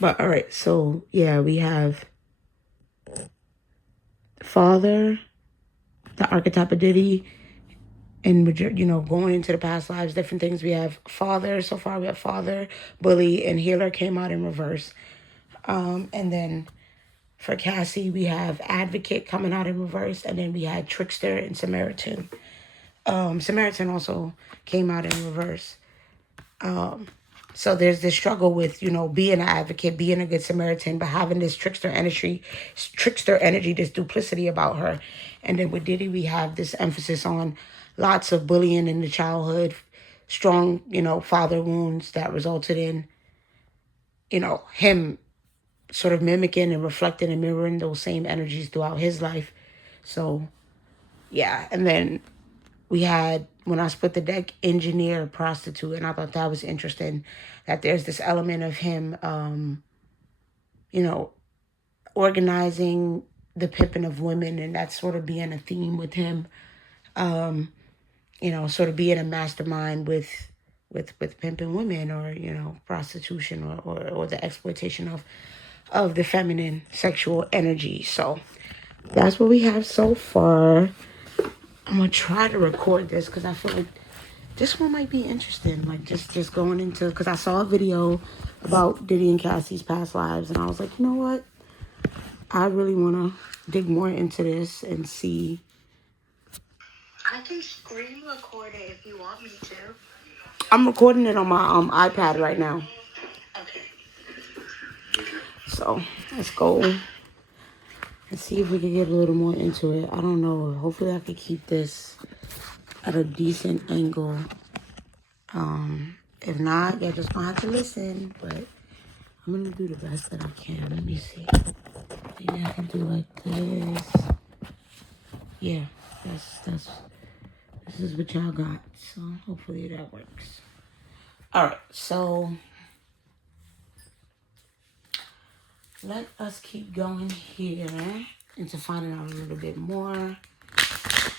But all right, so yeah, we have father, the archetype of Diddy, and going into the past lives, different things. We have father. So far, we have father, bully, and healer came out in reverse. And then for Cassie, we have advocate coming out in reverse, and then we had trickster and Samaritan. Samaritan also came out in reverse. So there's this struggle with, being an advocate, being a good Samaritan, but having this trickster energy, this duplicity about her. And then with Diddy, we have this emphasis on lots of bullying in the childhood, strong, father wounds that resulted in, him sort of mimicking and reflecting and mirroring those same energies throughout his life. So, yeah. And then we had, when I split the deck, engineer, prostitute, and I thought that was interesting, that there's this element of him, you know, organizing the pimping of women, and that's sort of being a theme with him, sort of being a mastermind with pimping women, or prostitution, or the exploitation of the feminine sexual energy. So that's what we have so far. I'm gonna try to record this because I feel like this one might be interesting. Like just going into, because I saw a video about Diddy and Cassie's past lives, and I was like, you know what? I really want to dig more into this and see. I can screen record it if you want me to. I'm recording it on my iPad right now. Okay. So let's go and see if we can get a little more into it. I don't know. Hopefully I can keep this at a decent angle. If not, you're just gonna have to listen. But I'm gonna do the best that I can. Let me see. Maybe I can do like this. Yeah, this is what y'all got. So hopefully that works. All right, so let us keep going here into finding out a little bit more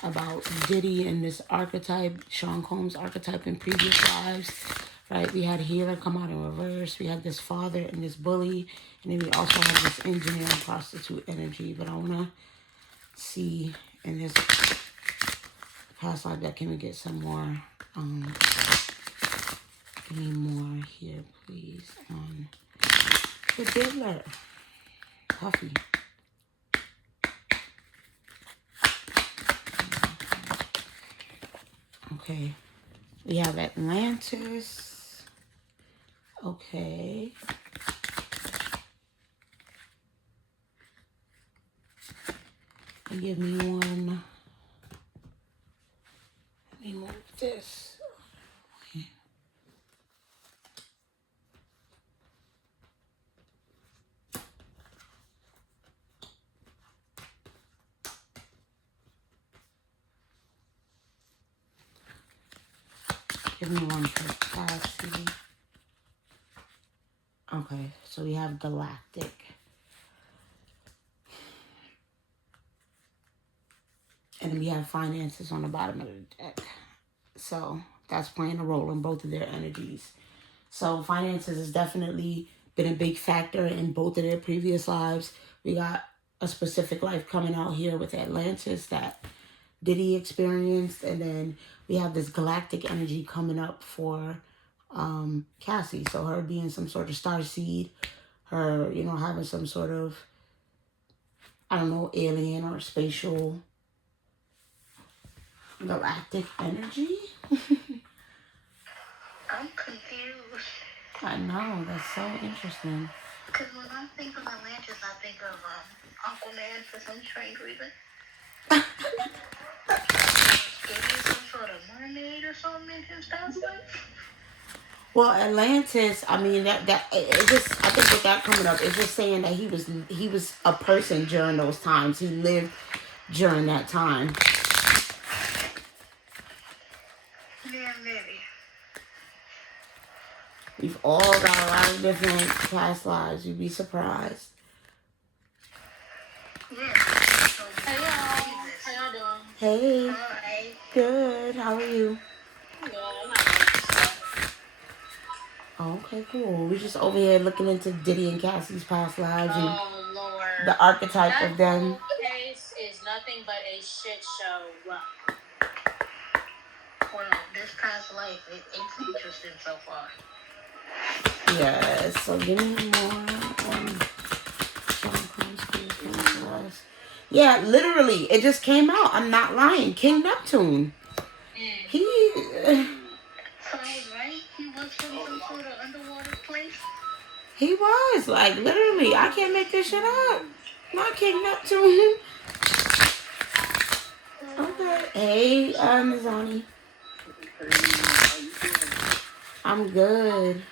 about Diddy and this archetype, Sean Combs' archetype in previous lives. Right, we had healer come out in reverse. We had this father and this bully, and then we also have this engineer and prostitute energy. But I wanna see in this past life that, can we get some more? Give me more here, please. On the diddler, Puffy. Okay, we have Atlantis. Okay. And give me one. Let me move this. Give me one for Cassie. Okay, so we have Galactic. And we have finances on the bottom of the deck. So that's playing a role in both of their energies. So finances has definitely been a big factor in both of their previous lives. We got a specific life coming out here with Atlantis that Diddy experienced. And then we have this galactic energy coming up for Cassie. So her being some sort of star seed, her, having some sort of, I don't know, alien or spatial galactic energy. I'm confused. I know, that's so interesting. Because when I think of Atlantis, I think of Aquaman for some strange reason. Maybe some sort of mermaid or something in his past life. Well, Atlantis, I mean, it just, I think with that coming up, it's just saying that he was a person during those times. He lived during that time. Yeah, maybe. We've all got a lot of different past lives. You'd be surprised. Yeah. Hey y'all. How y'all doing? Hey. Hi. Good. How are you? Yeah, I'm not Oh, okay, cool. We just over here looking into Diddy and Cassie's past lives and Oh Lord. the archetype That of them. whole case is nothing but a shit show. Well, this past life, it's interesting so far. Yeah, so give me more. Yeah, literally, it just came out. I'm not lying. King Neptune. He. So I was right. He was from some sort of underwater place. He was like literally. I can't make this shit up. Not King Neptune. Okay. Hey, Nizani. I'm good.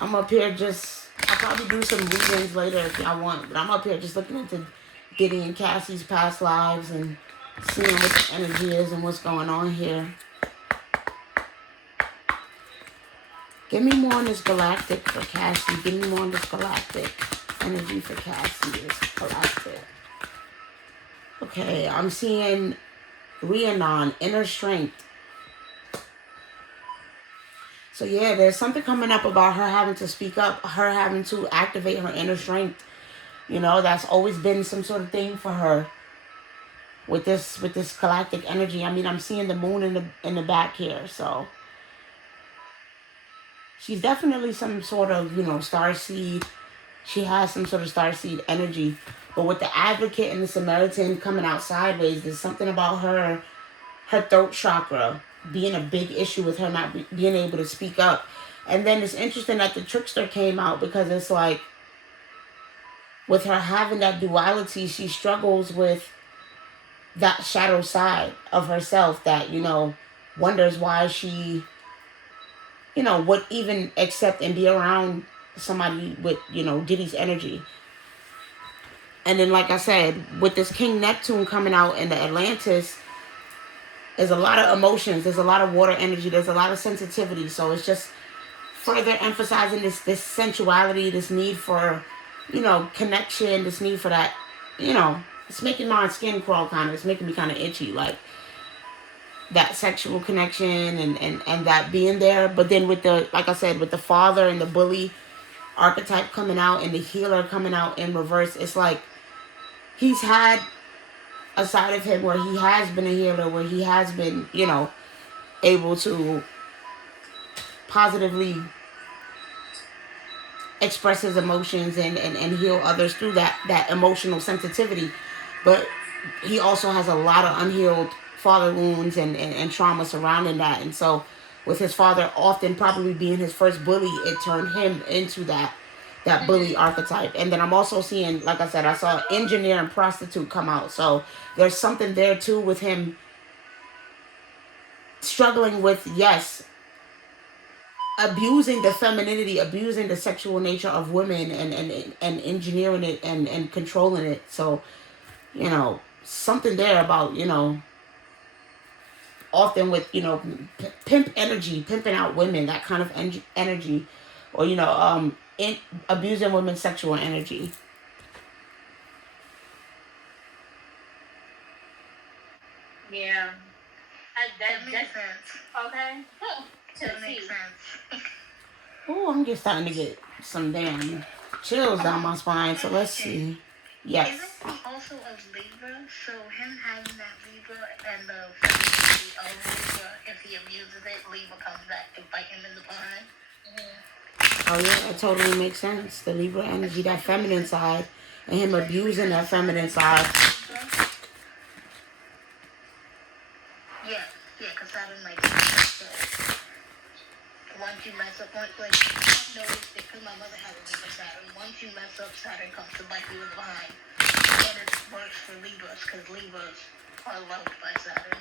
I'm up here just. I'll probably do some readings later if y'all want, but I'm up here just looking into Diddy and Cassie's past lives and seeing what the energy is and what's going on here. Give me more on this galactic for Cassie. Give me more on this galactic energy for Cassie. This galactic. Okay, I'm seeing Rhiannon, inner strength. So yeah, there's something coming up about her having to speak up, her having to activate her inner strength. You know, that's always been some sort of thing for her with this galactic energy. I mean, I'm seeing the moon in the back here, so she's definitely some sort of, you know, starseed. She has some sort of starseed energy. But with the advocate and the Samaritan coming out sideways, there's something about her throat chakra being a big issue with her not being able to speak up. And then it's interesting that the trickster came out because it's like with her having that duality, she struggles with that shadow side of herself that, you know, wonders why she, you know, would even accept and be around somebody with, you know, Diddy's energy. And then, like I said, with this King Neptune coming out in the Atlantis, there's a lot of emotions. There's a lot of water energy. There's a lot of sensitivity. So it's just further emphasizing this sensuality, this need for, you know, connection, this need for that, you know, it's making my skin crawl kind of. It's making me kind of itchy, like that sexual connection and that being there. But then with the, like I said, with the father and the bully archetype coming out and the healer coming out in reverse, it's like he's had a side of him where he has been a healer, where he has been, you know, able to positively express his emotions and heal others through that emotional sensitivity. But he also has a lot of unhealed father wounds and trauma surrounding that. And so with his father often probably being his first bully, it turned him into that bully archetype. And then I'm also seeing, like I said, I saw engineer and prostitute come out. So there's something there too with him struggling with, yes, abusing the femininity, abusing the sexual nature of women and engineering it and controlling it. So, you know, something there about, you know, often with, you know, pimp energy, pimping out women, that kind of energy, or, you know, abusing women's sexual energy. Yeah. That makes sense. Okay. That makes sense. Oh, I'm just starting to get some damn chills down my spine. So let's see. Yes. Isn't he also a Libra? So him having that Libra and the femininity of Libra, if he abuses it, Libra comes back to bite him in the behind. Oh yeah, that totally makes sense. The Libra energy, that feminine side, and him abusing that feminine side. Yeah, because Saturn like so once you mess up, like I've noticed it because my mother had a Libra Saturn. Once you mess up, Saturn comes to bite you in the behind. And it works for Libras because Libras are loved by Saturn.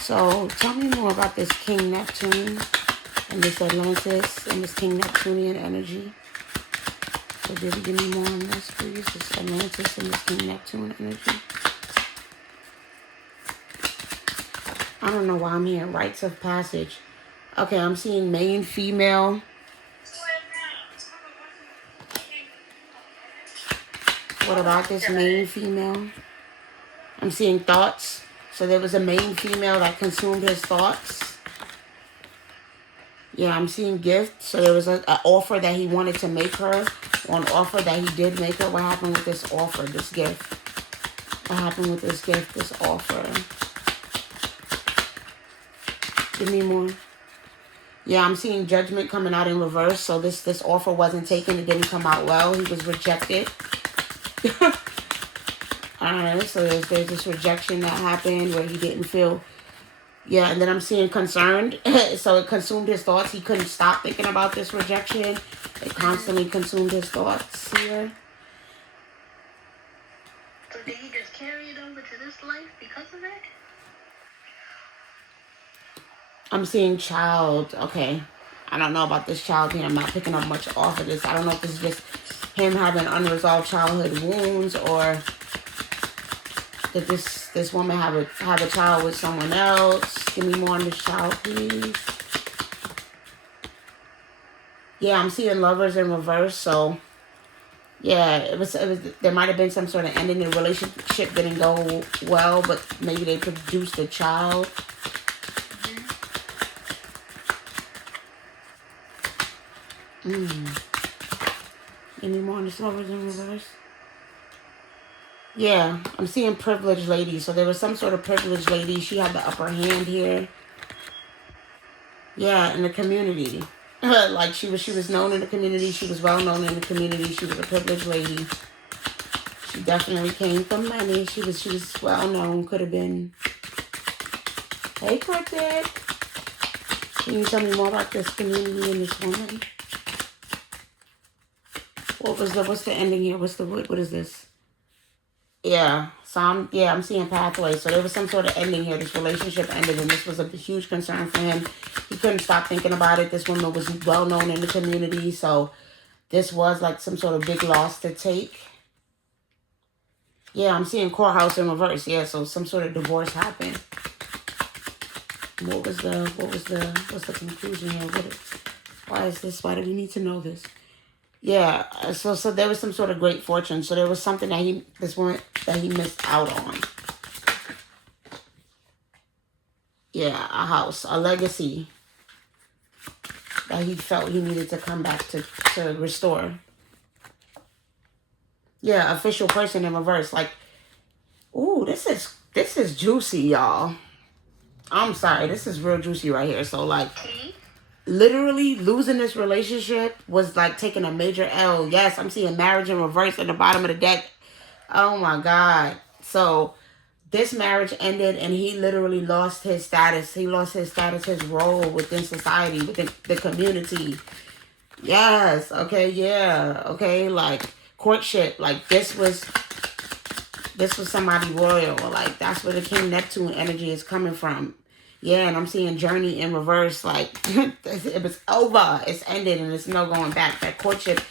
So tell me more about this King Neptune and this Atlantis and this King Neptunian energy. So did you give me more on this, please? This Atlantis and this King Neptune energy. I don't know why I'm hearing rites of passage. Okay, I'm seeing main female. What about this main female? I'm seeing thoughts. So there was a main female that consumed his thoughts. Yeah, I'm seeing gifts. So there was an offer that he wanted to make her, or an offer that he did make her. What happened with this offer, this gift? What happened with this gift, this offer? Give me more. Yeah, I'm seeing judgment coming out in reverse. So this offer wasn't taken. It didn't come out well. He was rejected. Alright, so there's this rejection that happened where he didn't feel... Yeah, and then I'm seeing concerned. So it consumed his thoughts. He couldn't stop thinking about this rejection. It constantly consumed his thoughts here. So did he just carry it over to this life because of that? I'm seeing child. Okay. I don't know about this child here. I'm not picking up much off of this. I don't know if this is just him having unresolved childhood wounds, or did this woman have a child with someone else. Give me more on this child, please. Yeah, I'm seeing lovers in reverse. So yeah, it was there might have been some sort of ending. The relationship didn't go well, but maybe they produced a child. Any more on this lovers in reverse? Yeah, I'm seeing privileged lady. So there was some sort of privileged lady. She had the upper hand here. Yeah, in the community. Like she was known in the community. She was well known in the community. She was a privileged lady. She definitely came from money. She was well known. Could have been. Hey, Cryptic. Can you tell me more about this community and this woman? What's the ending here? What is this? Yeah, so I'm seeing pathways. So there was some sort of ending here. This relationship ended, and this was a huge concern for him. He couldn't stop thinking about it. This woman was well known in the community, so this was like some sort of big loss to take. Yeah, I'm seeing courthouse in reverse. Yeah, so some sort of divorce happened. What's the conclusion here? Why is this? Why do we need to know this? Yeah, so there was some sort of great fortune. So there was something that he missed out on. Yeah, a house, a legacy that he felt he needed to come back to restore. Yeah, official person in reverse. Like, ooh, this is juicy, y'all. I'm sorry, this is real juicy right here. So like, literally losing this relationship was like taking a major L. Yes, I'm seeing marriage in reverse at the bottom of the deck. Oh my God. So this marriage ended and he literally lost his status. He lost his status, his role within society, within the community. Yes. Okay. Yeah. Okay. Like courtship. Like this was somebody royal. Like that's where the King Neptune energy is coming from. Yeah, and I'm seeing journey in reverse. Like, it was over. It's ended, and there's no going back. That courtship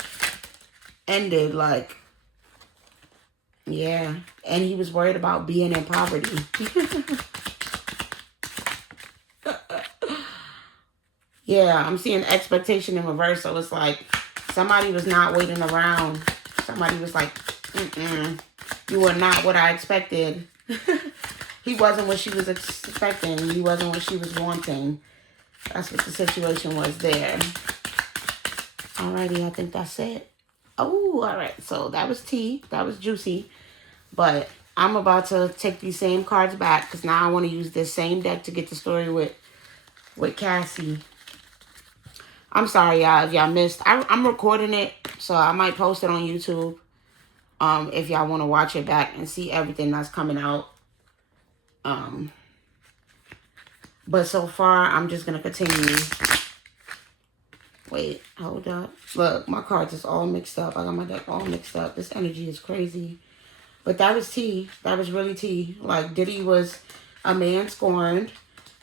ended, like, yeah. And he was worried about being in poverty. Yeah, I'm seeing expectation in reverse. So it's like somebody was not waiting around. Somebody was like, you were not what I expected. He wasn't what she was expecting. He wasn't what she was wanting. That's what the situation was there. Alrighty, I think that's it. Oh, all right. So that was tea. That was juicy. But I'm about to take these same cards back because now I want to use this same deck to get the story with Cassie. I'm sorry, y'all, if y'all missed. I'm recording it, so I might post it on YouTube. If y'all want to watch it back and see everything that's coming out. But so far, I'm just going to continue. Wait, hold up. Look, my cards is all mixed up. I got my deck all mixed up. This energy is crazy. But that was tea. That was really tea. Like, Diddy was a man scorned.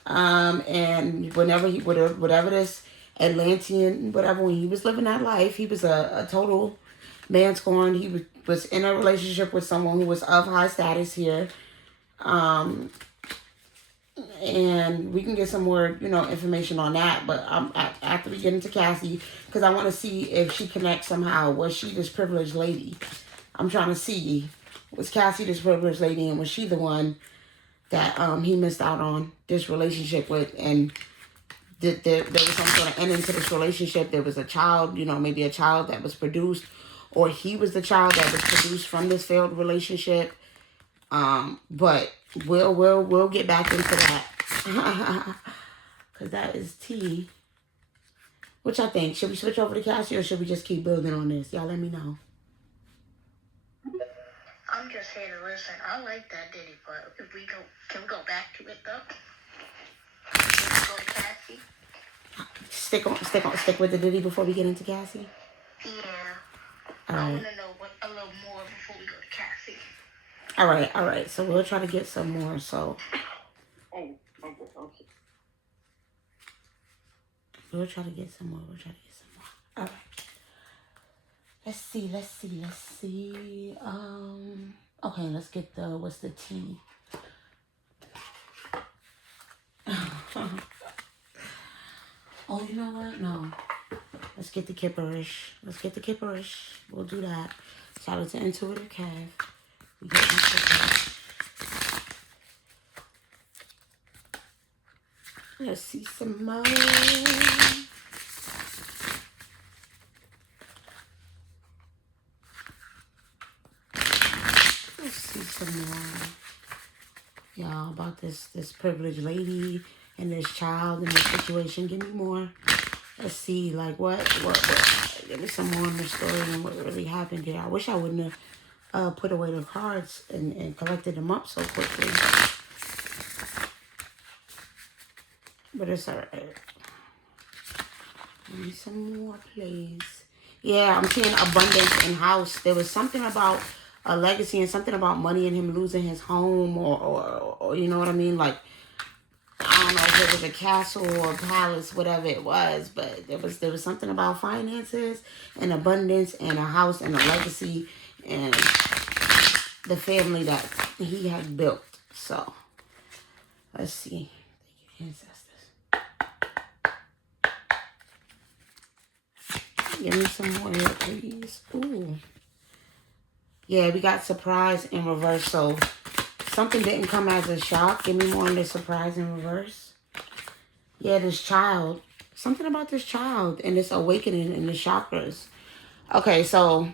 And whatever this Atlantean, whatever, when he was living that life, he was a total man scorned. He was in a relationship with someone who was of high status here. And we can get some more, information on that. But after we get into Cassie, because I want to see if she connects somehow. Was she this privileged lady? I'm trying to see, was Cassie this privileged lady, and was she the one that he missed out on this relationship with, and there was some sort of ending to this relationship. There was a child, you know, maybe a child that was produced, or he was the child that was produced from this failed relationship. But we'll get back into that. Cause that is tea. Which I think, should we switch over to Cassie or should we just keep building on this? Y'all let me know. I'm just here to listen. I like that Diddy part. If we go, can we go back to it though? Can we go to Cassie? Stick with the Diddy before we get into Cassie. Yeah. All I right. want to know a little more before we go to Cassie. All right. So we'll try to get some more. So Okay. we'll try to get some more. All right. Let's see. Okay, let's get what's the tea? Oh, you know what? No. Let's get the kipperish. We'll do that. Shout out to Intuitive Cav. We get the Let's see some more. Y'all, about this privileged lady and this child and this situation. Give me more. Let's see, like what give me some more on the story and what really happened here. I wish I wouldn't have put away the cards and collected them up so quickly. But it's alright. Give me some more, please. Yeah, I'm seeing abundance in house. There was something about a legacy and something about money and him losing his home or you know what I mean? Like, I don't know if it was a castle or a palace, whatever it was, but there was something about finances and abundance and a house and a legacy and the family that he had built. So, let's see. Thank you, ancestors. Give me some more here, please. Ooh. Yeah, we got surprise in reverse. So something didn't come as a shock. Give me more on the surprise in reverse. Yeah, this child. Something about this child and this awakening in the chakras. Okay, so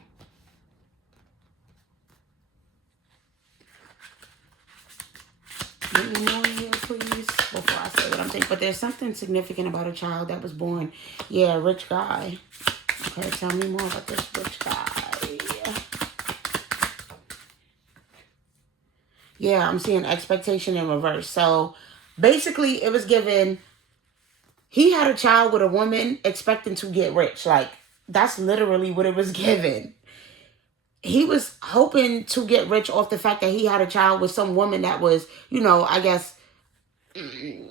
give me more here, please, before I say what I'm thinking. But there's something significant about a child that was born. Yeah, rich guy. Okay, tell me more about this rich guy. Yeah, I'm seeing expectation in reverse. So basically it was given, he had a child with a woman expecting to get rich. Like, that's literally what it was given. He was hoping to get rich off the fact that he had a child with some woman that was, you know, I guess, I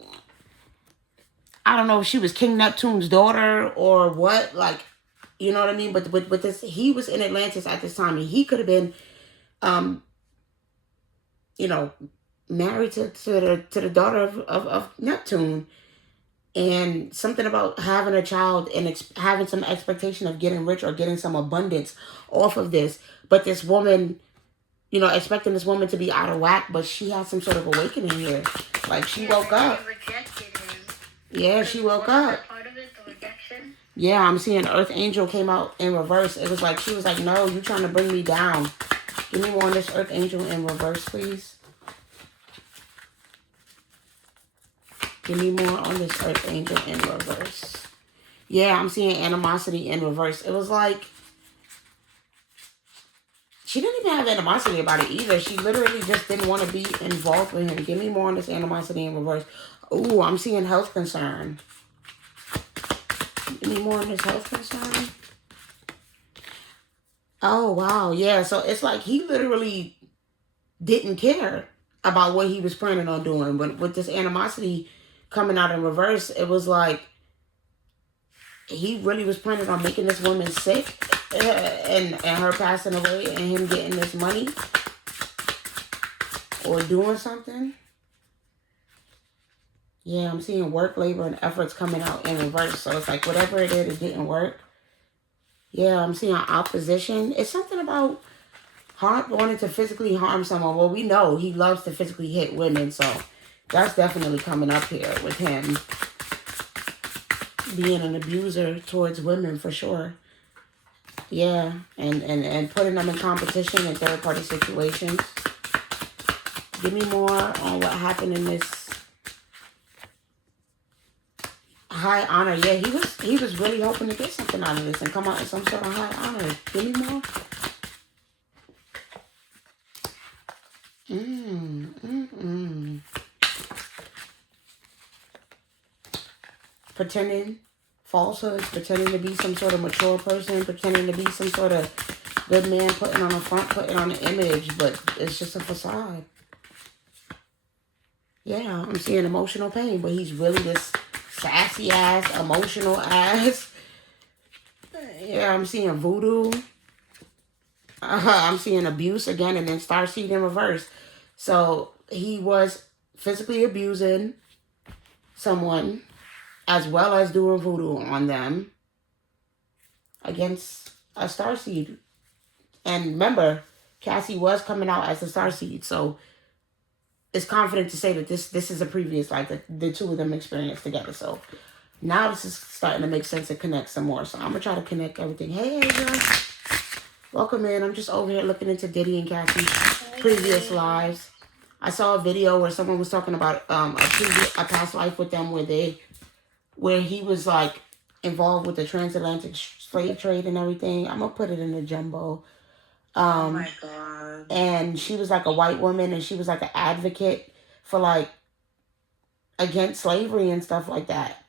don't know if she was King Neptune's daughter or what, like, you know what I mean? But with this, he was in Atlantis at this time, and he could have been, you know, married to the daughter of Neptune. And something about having a child and having some expectation of getting rich or getting some abundance off of this. But this woman, you know, expecting this woman to be out of whack, but she had some sort of awakening here. Like, she woke up. Yeah, she woke up. Part of it, the rejection? Yeah, I'm seeing Earth Angel came out in reverse. It was like, she was like, no, you trying to bring me down. Give me more on this Earth Angel in reverse, please. Give me more on this Earth Angel in reverse. Yeah, I'm seeing animosity in reverse. It was like, she didn't even have animosity about it either. She literally just didn't want to be involved with him. Give me more on this animosity in reverse. Ooh, I'm seeing health concern. Give me more on this health concern. Oh, wow. Yeah, so it's like he literally didn't care about what he was planning on doing. But with this animosity coming out in reverse, it was like he really was planning on making this woman sick and her passing away and him getting this money or doing something. Yeah, I'm seeing work, labor, and efforts coming out in reverse. So it's like whatever it did, it didn't work. Yeah, I'm seeing opposition. It's something about wanted to physically harm someone. Well, we know he loves to physically hit women, so that's definitely coming up here with him being an abuser towards women for sure. Yeah, and putting them in competition in third-party situations. Give me more on what happened in this high honor. Yeah, he was really hoping to get something out of this and come out in some sort of high honor. Give me more. Pretending falsehoods, pretending to be some sort of mature person, pretending to be some sort of good man, putting on a front, putting on an image, but it's just a facade. Yeah, I'm seeing emotional pain, but he's really this sassy ass, emotional ass. Yeah, I'm seeing voodoo. I'm seeing abuse again, and then starseed in reverse. So he was physically abusing someone as well as doing voodoo on them against a starseed. And remember, Cassie was coming out as a starseed, so it's confident to say that this is a previous life that the two of them experienced together. So now this is starting to make sense and connect some more. So I'm gonna try to connect everything. Hey, Asia. Welcome in. I'm just over here looking into Diddy and Cassie's previous lives. I saw a video where someone was talking about a past life with them where he was like involved with the transatlantic slave trade and everything. I'm gonna put it in the jumbo. Oh my God. And she was like a white woman, and she was like an advocate for like against slavery and stuff like that.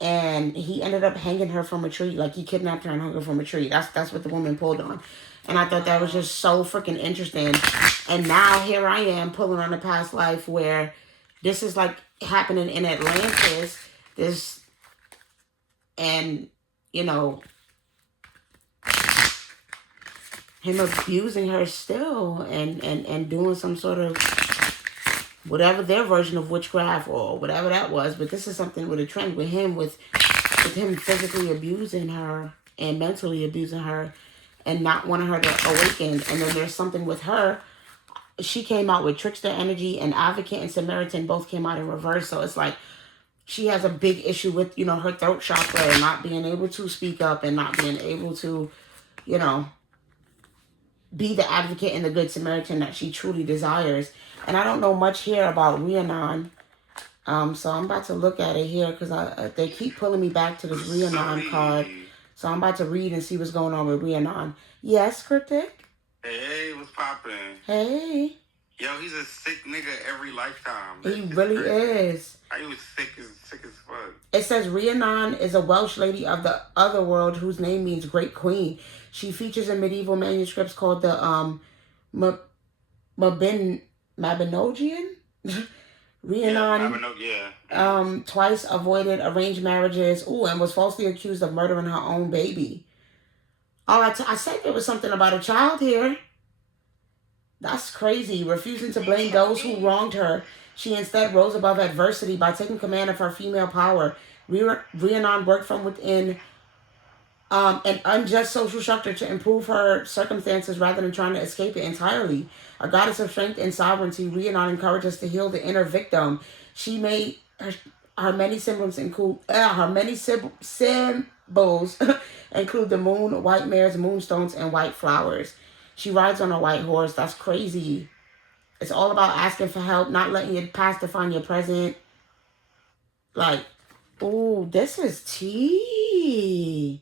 And he ended up hanging her from a tree. Like he kidnapped her and hung her from a tree. That's what the woman pulled on. And I thought that was just so freaking interesting. And now here I am pulling on a past life where this is like happening in Atlantis. And you know, him abusing her still and doing some sort of whatever their version of witchcraft or whatever that was. But this is something with a trend with him, with him physically abusing her and mentally abusing her and not wanting her to awaken. And then there's something with her. She came out with trickster energy, and advocate and Samaritan both came out in reverse. So it's like she has a big issue with, you know, her throat chakra and not being able to speak up and not being able to, you know, be the advocate and the good Samaritan that she truly desires. And I don't know much here about Rhiannon. So I'm about to look at it here because they keep pulling me back to this Rhiannon card. So I'm about to read and see what's going on with Rhiannon. Yes, Cryptic? Hey, what's poppin'? Hey. Yo, he's a sick nigga every lifetime. He really is. He was sick as fuck. It says Rhiannon is a Welsh lady of the other world whose name means Great Queen. She features in medieval manuscripts called the Mabinogion. Rhiannon twice avoided arranged marriages. Ooh, and was falsely accused of murdering her own baby. Oh, I said there was something about a child here. That's crazy. Refusing to blame those who wronged her, she instead rose above adversity by taking command of her female power. Rhiannon worked from within an unjust social structure to improve her circumstances rather than trying to escape it entirely. A goddess of strength and sovereignty, Rhiannon encouraged us to heal the inner victim. She made her many symbols include include the moon, white mares, moonstones, and white flowers. She rides on a white horse. That's crazy. It's all about asking for help, not letting your past define your present. Like, ooh, this is tea.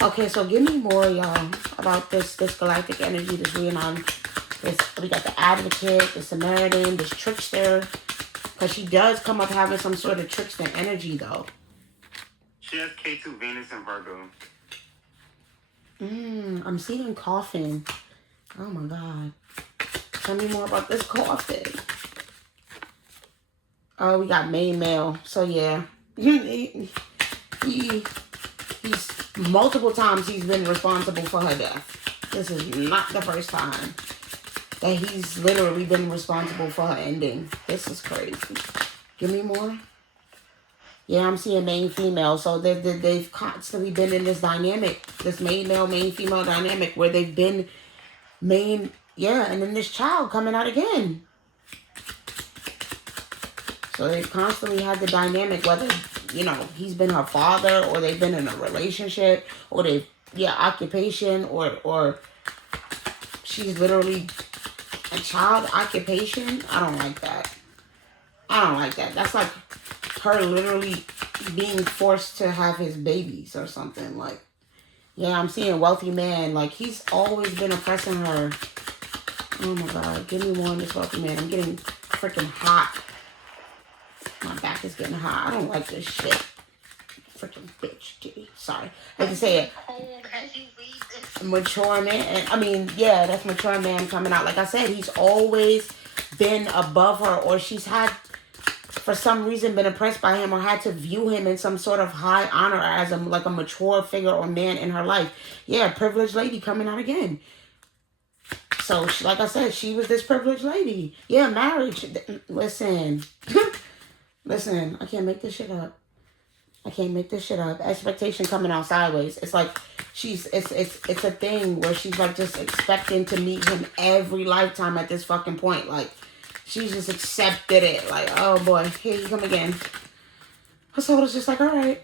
Okay, so give me more, y'all, about this galactic energy, this Rhiannon. We got the advocate, the Samaritan, this trickster. Because she does come up having some sort of trickster energy, though. She has K2 Venus and Virgo. I'm seeing coffin. Oh my God. Tell me more about this coffin. Oh, we got main male. So yeah. He's multiple times he's been responsible for her death. This is not the first time that he's literally been responsible for her ending. This is crazy. Give me more. Yeah, I'm seeing main female. So they've constantly been in this dynamic, this main male, main female dynamic where they've been main, yeah, and then this child coming out again. So they've constantly had the dynamic, whether, you know, he's been her father, or they've been in a relationship, or they've, yeah, occupation, or she's literally a child occupation. I don't like that. I don't like that. That's like her literally being forced to have his babies or something. Like, yeah, I'm seeing wealthy man. Like, he's always been oppressing her. Oh my God, give me more on this wealthy man. I'm getting freaking hot. My back is getting hot. I don't like this shit. Freaking bitch, Diddy. Sorry. I have to say it. Mature man. And, I mean, yeah, that's mature man coming out. Like I said, he's always been above her, or she's had, for some reason, been impressed by him, or had to view him in some sort of high honor as like a mature figure or man in her life. Yeah, privileged lady coming out again. So, like I said, she was this privileged lady. Yeah, marriage. Listen. Listen, I can't make this shit up. I can't make this shit up. Expectation coming out sideways. It's like it's a thing where she's like just expecting to meet him every lifetime at this fucking point. Like, she's just accepted it. Like, oh boy, here you come again. Her soul is just like, all right.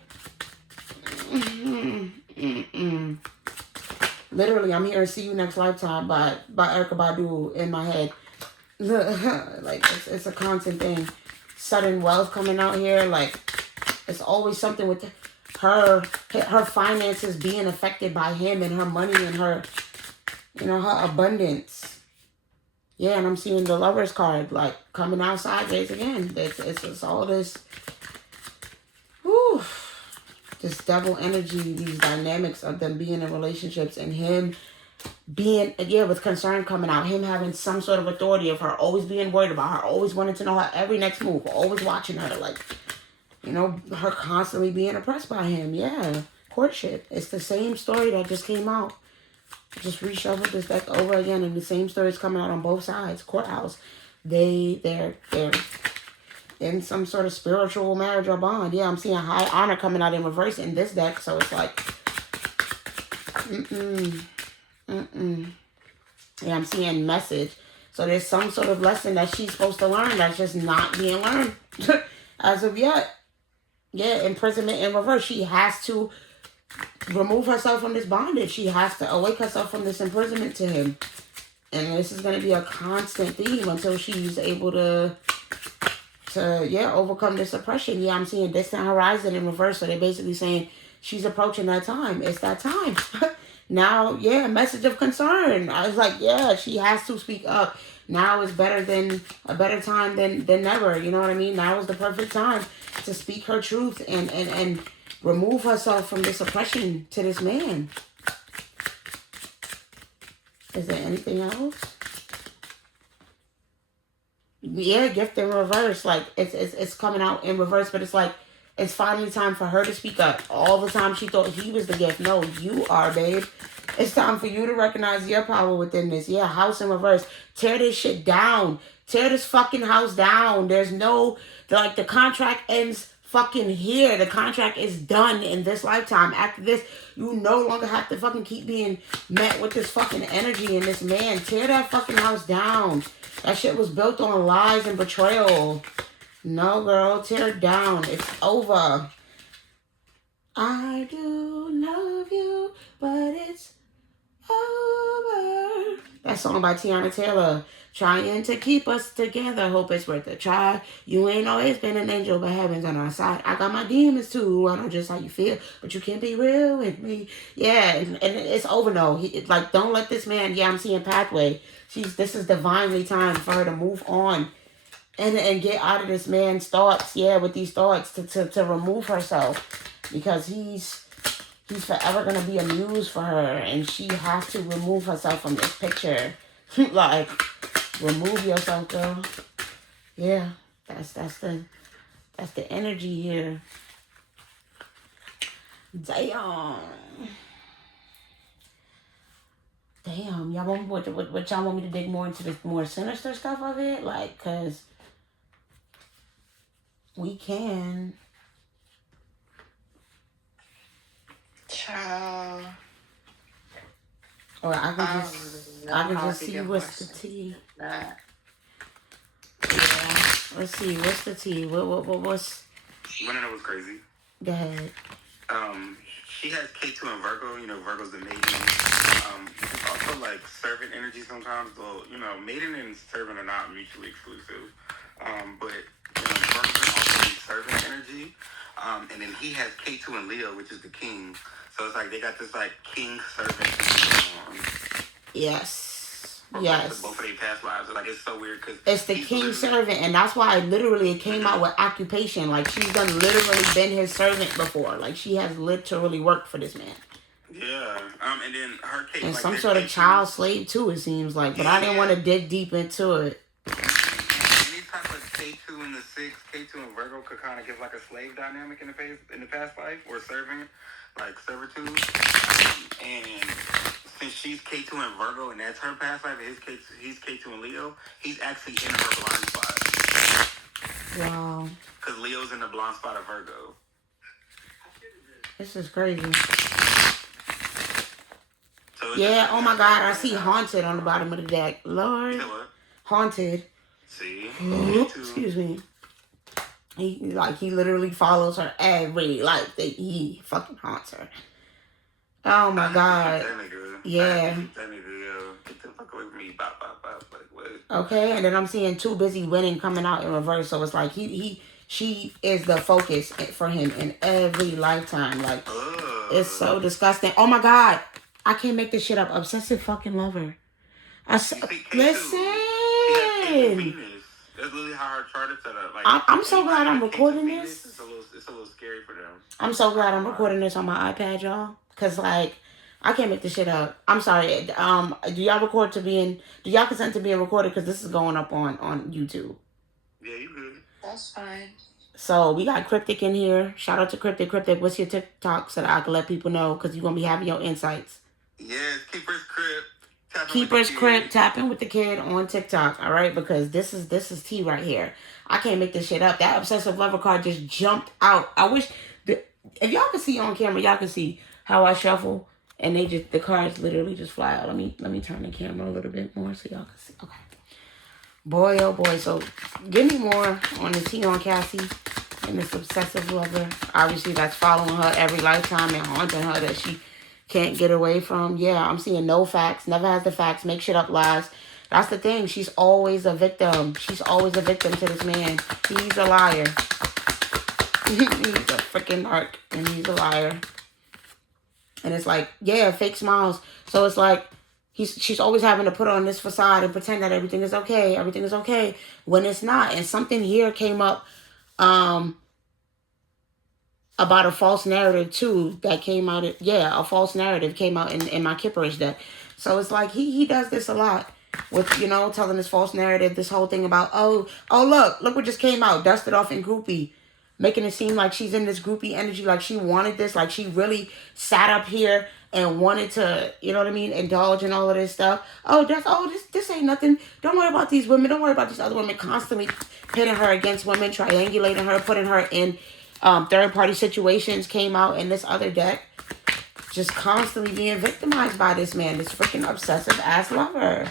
Literally, I'm hearing "See You Next Lifetime" by Erykah Badu in my head. Like, it's a constant thing. Sudden wealth coming out here. Like, it's always something with her finances being affected by him, and her money, and her, you know, her abundance. Yeah, and I'm seeing the Lover's card, like, coming out sideways again. It's all this, whew, this devil energy, these dynamics of them being in relationships, and him being, yeah, with concern coming out, him having some sort of authority of her, always being worried about her, always wanting to know her every next move, always watching her, like, you know, her constantly being oppressed by him. Yeah, courtship. It's the same story that just came out. Just reshuffled this deck over again, and the same story is coming out on both sides. Courthouse. They're in some sort of spiritual marriage or bond. Yeah, I'm seeing high honor coming out in reverse in this deck, so it's like, yeah, I'm seeing message. So there's some sort of lesson that she's supposed to learn that's just not being learned as of yet. Yeah, imprisonment in reverse. She has to remove herself from this bondage. She has to awake herself from this imprisonment to him. And this is going to be a constant theme until she's able to overcome this oppression. Yeah, I'm seeing distant horizon in reverse. So they're basically saying she's approaching that time. It's that time. Now, yeah, message of concern. I was like, yeah, she has to speak up. Now is a better time than never. You know what I mean? Now is the perfect time to speak her truth and remove herself from this oppression to this man. Is there anything else? Yeah, gift in reverse. Like, it's coming out in reverse, but it's like, it's finally time for her to speak up. All the time she thought he was the gift. No, you are, babe. It's time for you to recognize your power within this. Yeah, house in reverse. Tear this shit down. Tear this fucking house down. There's no, like, the contract ends fucking here. The contract is done in this lifetime. After this, you no longer have to fucking keep being met with this fucking energy and this man. Tear that fucking house down. That shit was built on lies and betrayal. No, girl, tear it down. It's over. I do love you, but it's over. That song by Tiana Taylor. Trying to keep us together. Hope it's worth a try. You ain't always been an angel, but heaven's on our side. I got my demons too. I know just how you feel, but you can't be real with me. Yeah, and it's over. No, like, don't let this man. Yeah, I'm seeing pathway. This is divinely time for her to move on. And get out of this man's thoughts, yeah, with these thoughts, to remove herself, because he's forever gonna be a muse for her, and she has to remove herself from this picture. Like, remove yourself, girl. Yeah, that's the energy here. Damn, y'all want what y'all want me to dig more into the more sinister stuff of it, like, cause we can. Child. Or I can I just, don't know I can how just to see get what's the horses. tea. Nah. Yeah. Let's see. What's the tea? What's? You wanna know what's crazy? Go ahead. She has K2 and Virgo. You know, Virgo's the maiden. Also like servant energy sometimes. Well, you know, maiden and servant are not mutually exclusive. But Virgo can also be servant energy. And then he has K2 and Leo, which is the king. So it's like they got this like king servant thing going on. Yes. For Yes. both of their past lives. Like it's so weird because it's the king servant, and that's why it came out with occupation. Like she's done literally been his servant before. Like she has literally worked for this man. Yeah. And then her case And like some sort of child slave too, it seems like. But I didn't want to dig deep into it. Any type of K2 in the 6, K2 and Virgo could kind of give like a slave dynamic in the past life or servant, like servitude. And since she's K2 and Virgo and that's her past life, he's K2 and Leo, he's actually in her blind spot. Wow. Because Leo's in the blind spot of Virgo. This is crazy. So yeah, oh my God, I see haunted on the bottom of the deck. Lord. You know what? Haunted. See? Excuse me. He literally follows her every life that he fucking haunts her. Oh my God. That nigga. Yeah. That nigga, yo. Get the fuck away from me. Bop, bop, bop. Like, what? Okay, and then I'm seeing Too Busy Winning coming out in reverse. So it's like she is the focus for him in every lifetime. Like, it's so disgusting. Oh my God. I can't make this shit up. Obsessive fucking lover. Listen. That's literally how her chart is set up. Like, I'm so glad I'm recording this. It's a little scary for them. I'm so glad I'm recording this on my iPad, y'all. Cause like I can't make this shit up. I'm sorry. Do y'all record to being? Do y'all consent to being recorded? Cause this is going up on YouTube. Yeah, you good. That's fine. So we got Cryptic in here. Shout out to Cryptic. Cryptic, what's your TikTok so that I can let people know? Cause you're gonna be having your insights. Yes, Keeper's Crib. Keeper's Crib, tapping with the kid on TikTok. All right, because this is tea right here. I can't make this shit up. That obsessive lover card just jumped out. I wish if y'all can see on camera, y'all can see how I shuffle, and the cards literally just fly out. Let me turn the camera a little bit more so y'all can see. Okay. Boy, oh boy. So give me more on the tea on Cassie and this obsessive lover. Obviously, that's following her every lifetime and haunting her that she can't get away from. Yeah, I'm seeing no facts. Never has the facts. Make shit up, lies. That's the thing. She's always a victim. She's always a victim to this man. He's a liar. He's a freaking narc, and he's a liar. And it's like, yeah, fake smiles. So it's like she's always having to put on this facade and pretend that everything is okay, when it's not. And something here came up about a false narrative too that came out. A false narrative came out in my Kipperish deck. So it's like he does this a lot with, telling this false narrative, this whole thing about, oh, look what just came out, dusted off in groupie. Making it seem like she's in this groupie energy, like she wanted this, like she really sat up here and wanted to, indulge in all of this stuff. This ain't nothing. Don't worry about these women. Don't worry about these other women. Constantly pitting her against women, triangulating her, putting her in third-party situations. Came out in this other deck. Just constantly being victimized by this man, this freaking obsessive-ass lover.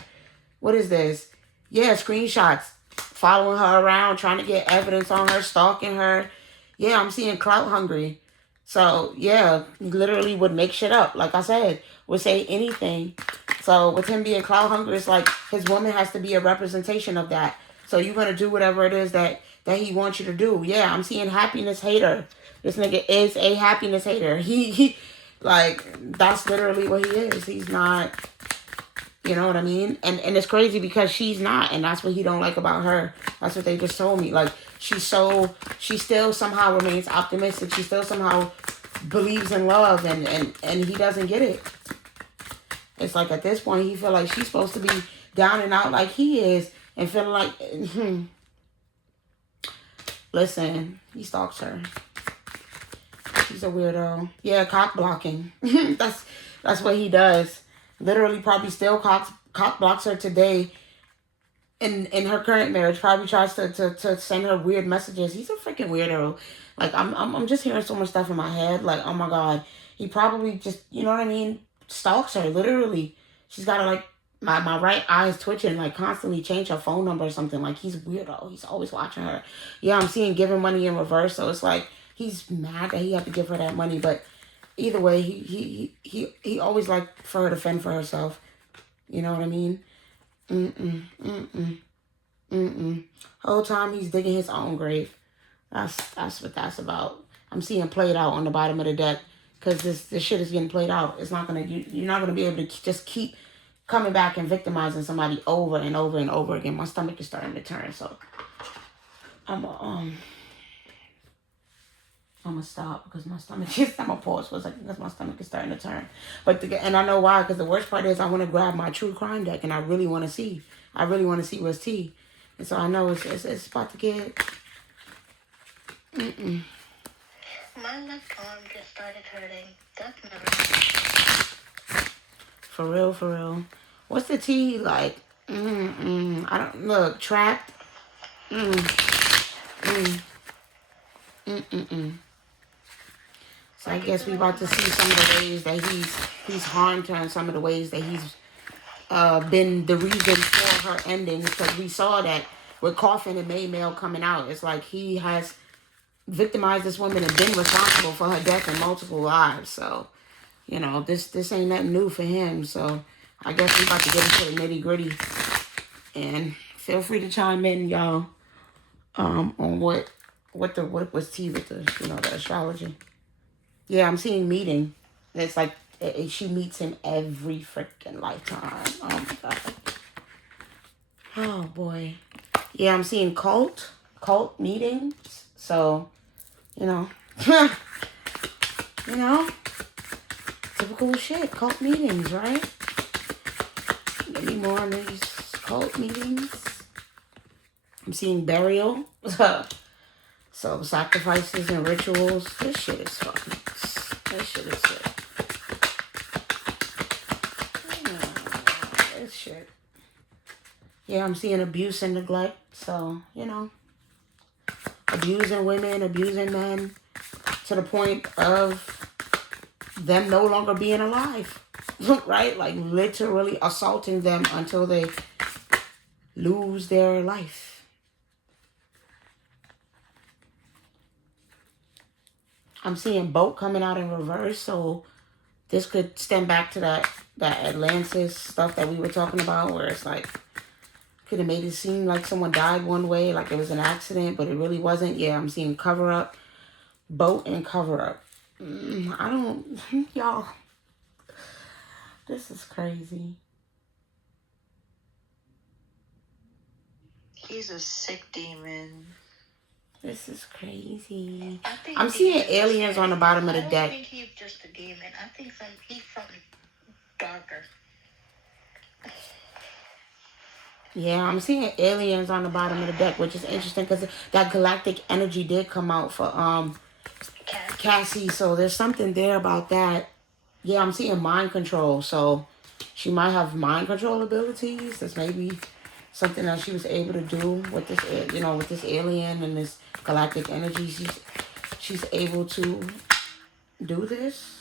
What is this? Yeah, screenshots. Following her around, trying to get evidence on her, stalking her. Yeah, I'm seeing clout hungry. So, yeah, he literally would make shit up. Like I said, would say anything. So, with him being clout hungry, it's like his woman has to be a representation of that. So, you're going to do whatever it is that he wants you to do. Yeah, I'm seeing happiness hater. This nigga is a happiness hater. He that's literally what he is. He's not... You know what I mean? And it's crazy because she's not, and that's what he don't like about her. That's what they just told me. Like, she still somehow remains optimistic. She still somehow believes in love, and he doesn't get it. It's like at this point, he feel like she's supposed to be down and out like he is, and feeling like, listen, he stalks her. She's a weirdo. Yeah, cock blocking. That's what he does. Literally probably still cock blocks her today in her current marriage. Probably tries to send her weird messages. He's a freaking weirdo. Like, I'm just hearing so much stuff in my head. Like, oh my God. He probably just, stalks her, literally. She's got to, like, my right eye is twitching, like, constantly change her phone number or something. Like, he's weirdo. He's always watching her. Yeah, I'm seeing giving money in reverse. So it's like he's mad that he had to give her that money. But either way, he always liked for her to fend for herself. You know what I mean? Whole time he's digging his own grave. That's what that's about. I'm seeing played out on the bottom of the deck because this shit is getting played out. It's not gonna you're not gonna be able to just keep coming back and victimizing somebody over and over and over again. My stomach is starting to turn, so I'm gonna stop because my stomach is. I'm gonna pause for a second because my stomach is starting to turn. And I know why, because the worst part is I want to grab my true crime deck and I really want to see. I really want to see what's tea, and so I know it's about to get. My left arm just started hurting. That's never. For real. What's the tea like? I don't look trapped. So I guess we about to see some of the ways that he's harmed her and some of the ways that he's been the reason for her ending, because we saw that with Coffin and May Mail coming out. It's like he has victimized this woman and been responsible for her death in multiple lives. So, you know, this ain't nothing new for him. So I guess we about to get into the nitty gritty. And feel free to chime in, y'all, on what was tea with the, you know, the astrology. Yeah, I'm seeing meeting. It's like she meets him every freaking lifetime. Oh my god. Oh boy. Yeah, I'm seeing cult meetings. So, you know, typical shit. Cult meetings, right? Give me more on these cult meetings. I'm seeing burial. So sacrifices and rituals. This shit is fucking. This shit is sick. This shit. Yeah, I'm seeing abuse and neglect. So, you know, abusing women, abusing men, to the point of them no longer being alive. Right? Like literally assaulting them until they lose their life. I'm seeing boat coming out in reverse, so this could stem back to that Atlantis stuff that we were talking about, where it's like, could have made it seem like someone died one way, like it was an accident, but it really wasn't. Yeah, I'm seeing cover up, boat and cover up. Y'all, this is crazy. He's a sick demon. This is crazy. I'm seeing aliens on the bottom of the deck. I don't think he's just a demon. I think he's something darker. Yeah, I'm seeing aliens on the bottom of the deck, which is interesting because that galactic energy did come out for Cassie. So there's something there about that. Yeah, I'm seeing mind control. So she might have mind control abilities. That's maybe something that she was able to do with this, you know, with this alien and this galactic energy. She's able to do this.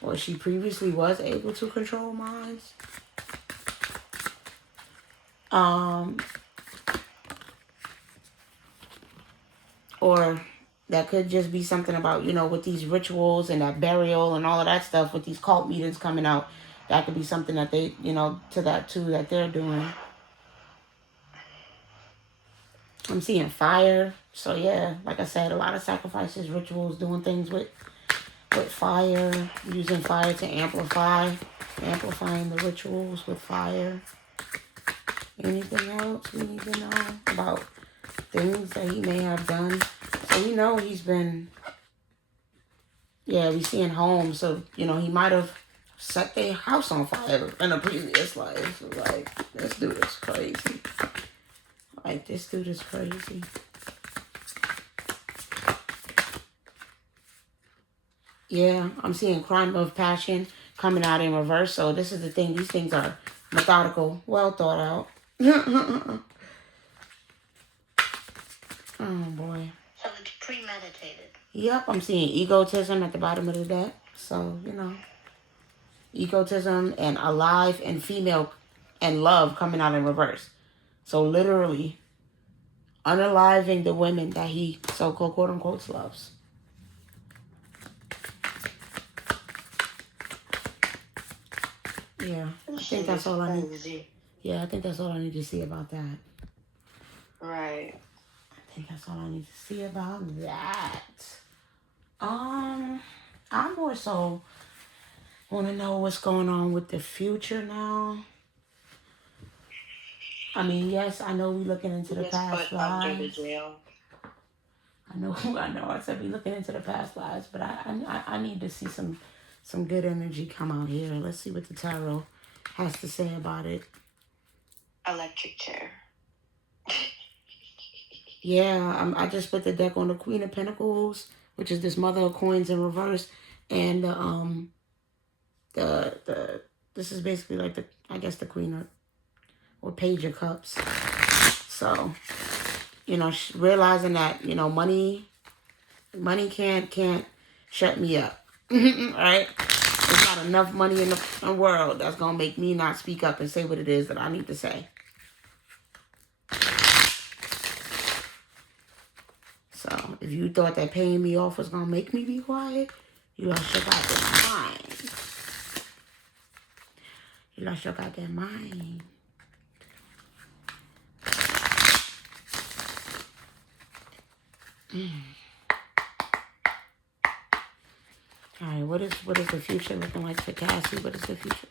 Or she previously was able to control minds. Or that could just be something about, you know, with these rituals and that burial and all of that stuff, with these cult meetings coming out. That could be something that they, you know, to that too, that they're doing. I'm seeing fire. So yeah, like I said, a lot of sacrifices, rituals, doing things with fire, using fire to amplifying the rituals with fire. Anything else we need to know about things that he may have done? So we know he's been, yeah, we seeing home. So, you know, he might have set their house on fire in a previous life. Like, this dude is crazy. Like, this dude is crazy. Yeah, I'm seeing crime of passion coming out in reverse. So this is the thing. These things are methodical, well thought out. Oh, boy. So it's premeditated. Yep, I'm seeing egotism at the bottom of the deck. So, you know. egotism, and alive and female and love coming out in reverse. So literally unaliving the women that he so-called quote-unquote loves. Yeah, I think that's all I need. Yeah, I think that's all I need to see about that. Right. I think that's all I need to see about that. I more so want to know what's going on with the future now. I mean, yes, I know we're looking into the past lives. Under the jail. I know. I said we're looking into the past lives, but I need to see some good energy come out here. Let's see what the tarot has to say about it. Electric chair. Yeah, I just put the deck on the Queen of Pentacles, which is this Mother of Coins in reverse, and the this is basically like the Queen of or Page of Cups. So, realizing that money can't shut me up, right? There's not enough money in the world that's gonna make me not speak up and say what it is that I need to say. So, if you thought that paying me off was gonna make me be quiet, you lost your goddamn mind. You lost your goddamn mind. All right, what is the future looking like for Cassie? What is the future?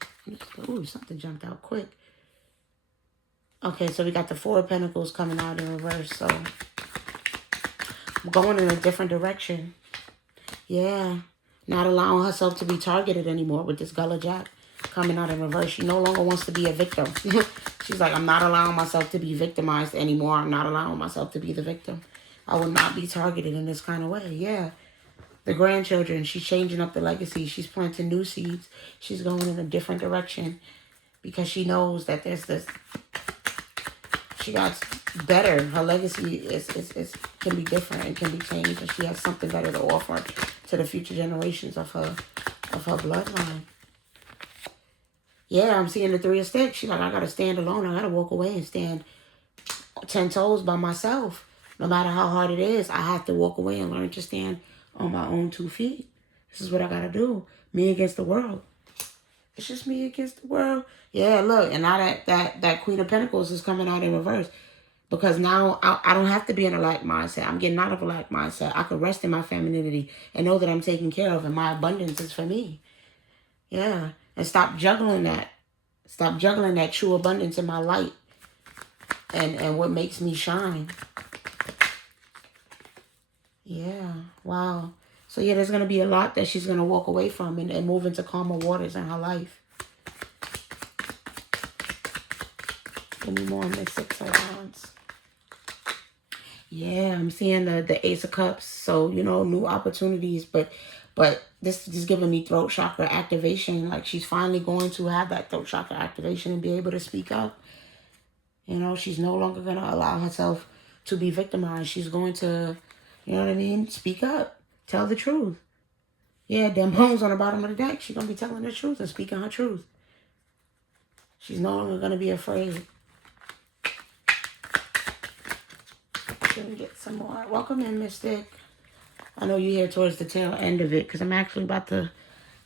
Ooh, something jumped out quick. Okay, so we got the Four of Pentacles coming out in reverse. So I'm going in a different direction. Yeah, not allowing herself to be targeted anymore with this Gullah Jack coming out in reverse. She no longer wants to be a victim. She's like, I'm not allowing myself to be victimized anymore. I'm not allowing myself to be the victim. I will not be targeted in this kind of way. Yeah. The grandchildren, she's changing up the legacy. She's planting new seeds. She's going in a different direction because she knows that there's this. She got better. Her legacy is can be different and can be changed, and she has something better to offer to the future generations of her bloodline. Yeah, I'm seeing the Three of Sticks. She's like, I gotta stand alone. I gotta walk away and stand 10 toes by myself. No matter how hard it is, I have to walk away and learn to stand on my own 2 feet. This is what I gotta do. Me against the world. It's just me against the world. Yeah, look, and now that Queen of Pentacles is coming out in reverse. Because now I don't have to be in a lack mindset. I'm getting out of a lack mindset. I can rest in my femininity and know that I'm taken care of and my abundance is for me. Yeah. And stop juggling that. Stop juggling that true abundance in my light. And what makes me shine. Yeah, wow. So yeah, there's going to be a lot that she's going to walk away from and move into calmer waters in her life. Give me more on this Six of Wands. Yeah, I'm seeing the Ace of Cups. So, new opportunities. But this is giving me throat chakra activation. Like she's finally going to have that throat chakra activation and be able to speak up. She's no longer going to allow herself to be victimized. She's going to... You know what I mean? Speak up. Tell the truth. Yeah, them bones on the bottom of the deck. She's going to be telling the truth and speaking her truth. She's no longer going to be afraid. Let me get some more. Welcome in, Mystic. I know you're here towards the tail end of it because I'm actually about to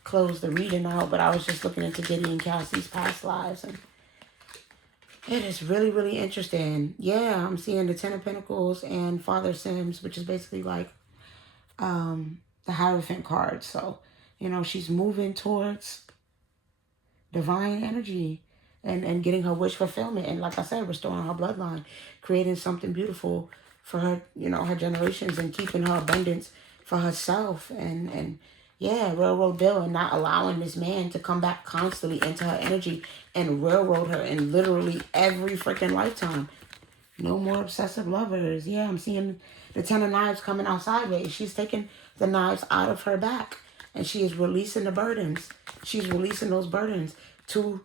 close the reading out, but I was just looking into Diddy and Cassie's past lives, and it is really, really interesting. Yeah, I'm seeing the Ten of Pentacles and Father Sims, which is basically like the Hierophant card. So, she's moving towards divine energy and getting her wish fulfillment. And like I said, restoring her bloodline, creating something beautiful for her, her generations and keeping her abundance for herself. And yeah, railroad Bill and not allowing this man to come back constantly into her energy and railroad her in literally every freaking lifetime. No more obsessive lovers. Yeah, I'm seeing the Ten of Knives coming out sideways. She's taking the knives out of her back and she is releasing the burdens. She's releasing those burdens to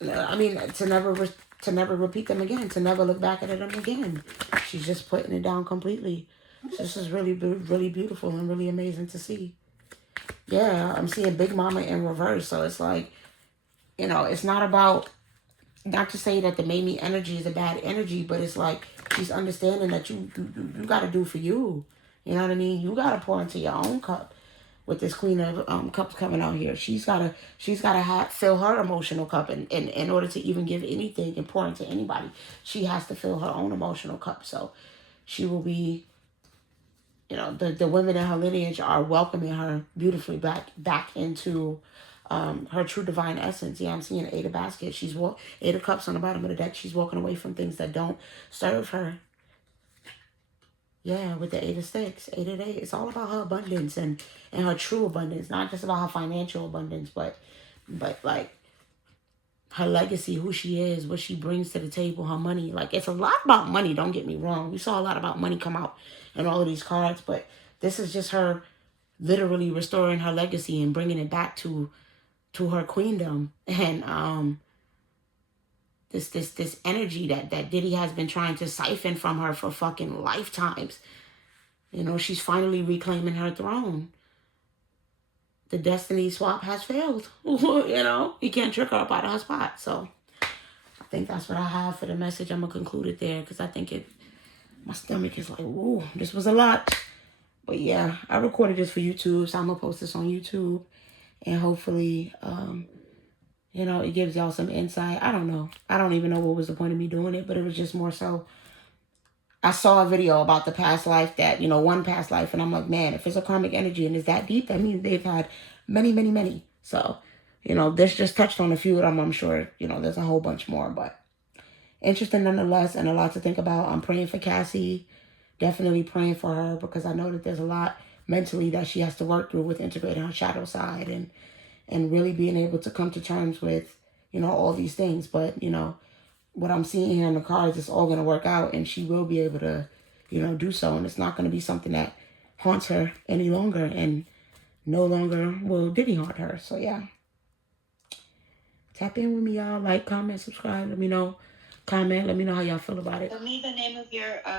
never repeat them again, to never look back at them again. She's just putting it down completely. This is really, really beautiful and really amazing to see. Yeah, I'm seeing Big Mama in reverse. So it's like, it's not about, not to say that the Mamie energy is a bad energy, but it's like she's understanding that you got to do for you. You know what I mean? You got to pour into your own cup. With this Queen of Cups coming out here, she's gotta fill her emotional cup, and in order to even give anything and pour into anybody, she has to fill her own emotional cup. So she will be, the women in her lineage are welcoming her beautifully back into her true divine essence. Yeah, I'm seeing Eight of Baskets. Eight of Cups on the bottom of the deck. She's walking away from things that don't serve her. Yeah, with the Eight of Sticks, Eight of Eight. It's all about her abundance and her true abundance, not just about her financial abundance, but like her legacy, who she is, what she brings to the table, her money. Like, it's a lot about money, don't get me wrong. We saw a lot about money come out in all of these cards, but this is just her literally restoring her legacy and bringing it back to her queendom. And this energy that Diddy has been trying to siphon from her for fucking lifetimes. She's finally reclaiming her throne. The destiny swap has failed. You can't trick her up out of her spot. So I think that's what I have for the message. I'm going to conclude it there because I think my stomach is like, ooh, this was a lot. But yeah, I recorded this for YouTube, so I'm going to post this on YouTube. And hopefully, it gives y'all some insight. I don't know. I don't even know what was the point of me doing it, but it was just more so. I saw a video about the past life that, one past life, and I'm like, man, if it's a karmic energy and it's that deep, that means they've had many, many, many. So, this just touched on a few of them. I'm sure, there's a whole bunch more, but interesting nonetheless, and a lot to think about. I'm praying for Cassie, definitely praying for her, because I know that there's a lot mentally that she has to work through with integrating her shadow side and really being able to come to terms with, all these things. But, what I'm seeing here in the cards is all going to work out, and she will be able to, do so. And it's not going to be something that haunts her any longer, and no longer will Diddy haunt her. So, yeah. Tap in with me, y'all. Like, comment, subscribe. Let me know. Comment. Let me know how y'all feel about it. Tell me the name of your